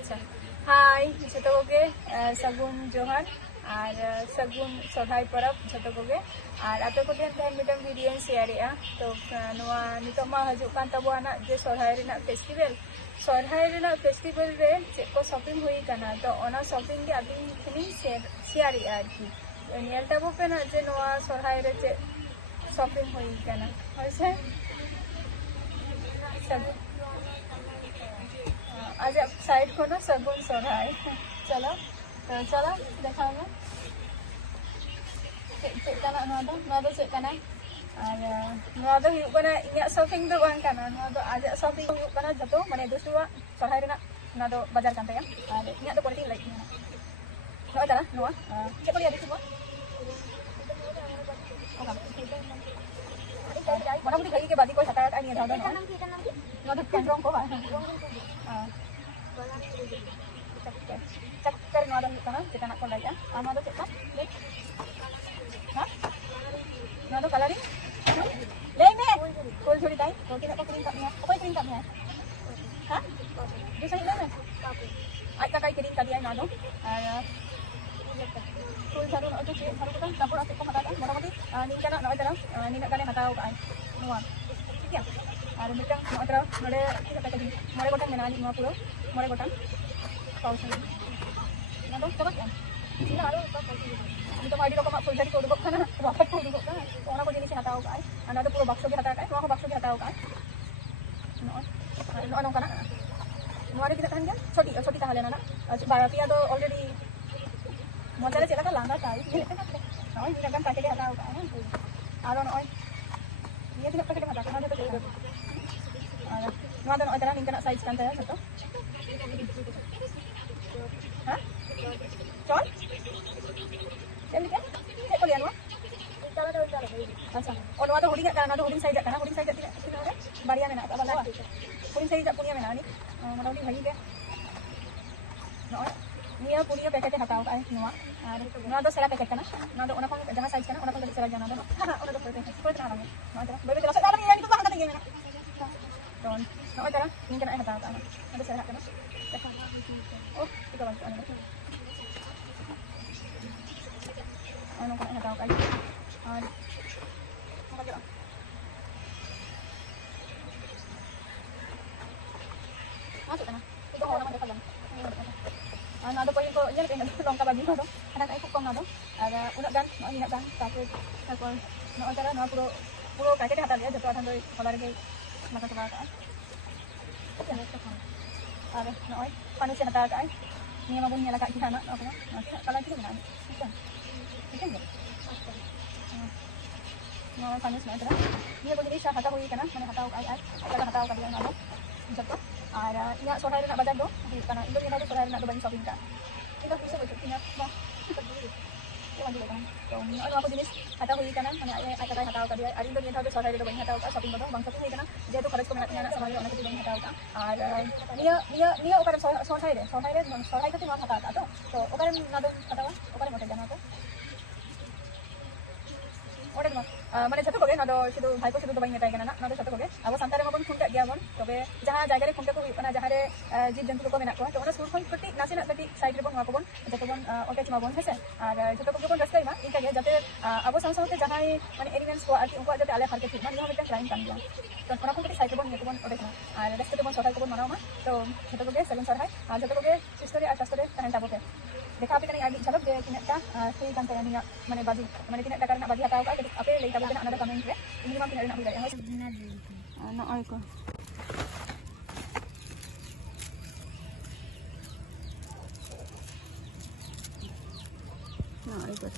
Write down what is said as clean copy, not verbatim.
अच्छा हाय जो कोगे सगुन जोहार और सगुन सोहराय परब जो कोगे और आते को दिन तहन मिटन वीडियो शेयर तो नितो मा हजु कान तबोना जे सोहराय रेना फेस्टिवल सोहराय रेना फेस्टिवल रे चे को शॉपिंग हुई कना तो ओना शॉपिंग के अभी खनी शेयर आरकी नेल तबो पेना जे नोआ सोहराय रे चे शॉपिंग हुई कना होइसे आज साइड को ना सगुन सोहराय चलो तो चलो देखा ना चेकना ना दो चेकना और इन शॉपिंग दो बांग कना आज शॉपिंग हुई जो माने दूसरा सोहराय रेना ना दो बाजार कान तया और इन दो क्वालिटी लाइक ना दला नोआ चे को लिया दिसुआ mana pun lagi ke badi ko sata ai ni dah dah no dah kan rong ko ha cakar no dah kana kita nak kon lagi ama do cekak ha no do coloring le me kol chori tai ko kita ko kirim kat ni apa kirim kat ni ha dia sai le me ai ka kai kirim kat dia na do kul saru no to saru kan tapor ate ko mata kan moramoti ni kana no dara ni nak kane hatau kai nuwa ठीक है और मिटा नोटरा नडे kita kata gini more gotang menani nuwa puro more gotang paus na do coba kan sila aro itu madi rokok mak full jadi ko dugok kana rapat ko dugok kana ona ko jinisi hatau kai anda do puro bakso ge hatau kai nuwa ko bakso ge hatau kai no no kana nuwa re kita kan kan choti tahale na barapia do already modal cela ka langa kai no ini kan pakai hatau kai aro no ये tidak pakai mata karena ada tu. Ada orang yang kena size kan saya satu. Hah? Con? Jadi kan? Saya kau lihat Cara. अच्छा. और वहाँ तो होली का ना तो Holi size का ना Holi size tidak ada. Baria में ना apa lah. Holi size punya में ना ni. Mana होली भाई के. No. Ni punya paket hatau kai nuwa. Nuwa do sela paket kana. Nuwa do ona pang jaha size kana ona pang sela jana do. Ona do paket kana lagi. Nuwa do. Baby terasa dalam yang itu bang kata gini. Don. Nuwa cara ini kana hatau kana. Ada sela kana. Oh, itu bang ana. Ana kana hatau kai. Apa kira? Masuk kana. Itu orang mana pegang. Nah, ada poin ko jadi pengen long ka bagi do ada kai kong na do ada unak gan no ini gan tapos no antara no puro pakai hata lihat jatuh akan dari kolar ke maka coba kan ada no oi panas ya hata kai ni mabun nyala kaki sana apa nah kalau itu mana itu no panas na ada dia ko jadi sa hata hui kana mana hata ai kata hata ka dia na do jatuh ada ina sohrai nak badan do karena itu ina sohrai nak banyak shopping ka kita bisa buat ingat mah jangan dulu kan so ano ako jenis hata hui kana mana ay kata hata ka dia ari do ina do sohrai do banyak hata ka shopping do bang shopping hui kana dia tu kharaj ko menak na sama orang itu banyak hata ka ada dia okaran sohrai kati no hata ka to so okaran na do hata ka okaran mata jana to orang mah mana satu koge nado situ भाई को situ तो banyak जायगा ना nado satu koge अब संतारे में अपन खुंटा गया मन तबे जहाँ जायगा रे खुंटा को ना जहाँ रे जीव जंतु को मेना को तो उन्हें सुर खोई कटी नासी ना कटी साइड रे बन वहाँ को बन जब बन ओके चुमा बन है से और जब को बन रास्ता ही ना इनका ये जाते अब संसार के जहाँ ये माने एनिमल्स को आती उनको जाते आले हर के ठीक माने यहाँ में क्राइम कर दिया तो उन्हें को कटी साइड रे बन ये को बन ओके चुमा और रास्ते तो बन सोहराय को बन मनाओ मा तो जब को सेवन सोहराय और जब को सिस्टर या सिस्टर कहन ताबो के देखा आपे कने आगे झलक दे किने का सही kan tanya niya mane bagi mane kinek dakar nak bagi hatau ka ape lei tabu nak ada comment re ini mah kinek nak bagi ano ay ko na ay ko